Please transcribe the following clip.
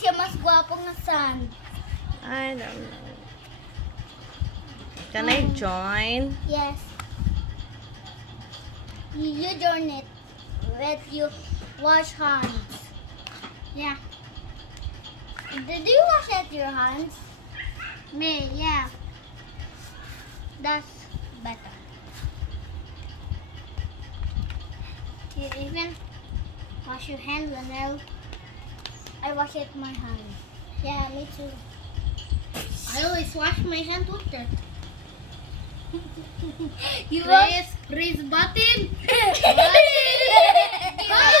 siya mas gwapo nga Sand? I don't know. Can I join? Yes. You join it with you wash hands. Yeah. Did you wash at your hands? Me, yeah. That's better. You even wash your hands and I wash it my hands. Yeah, me too. I always wash my hand with that. You wash? Press button. Button.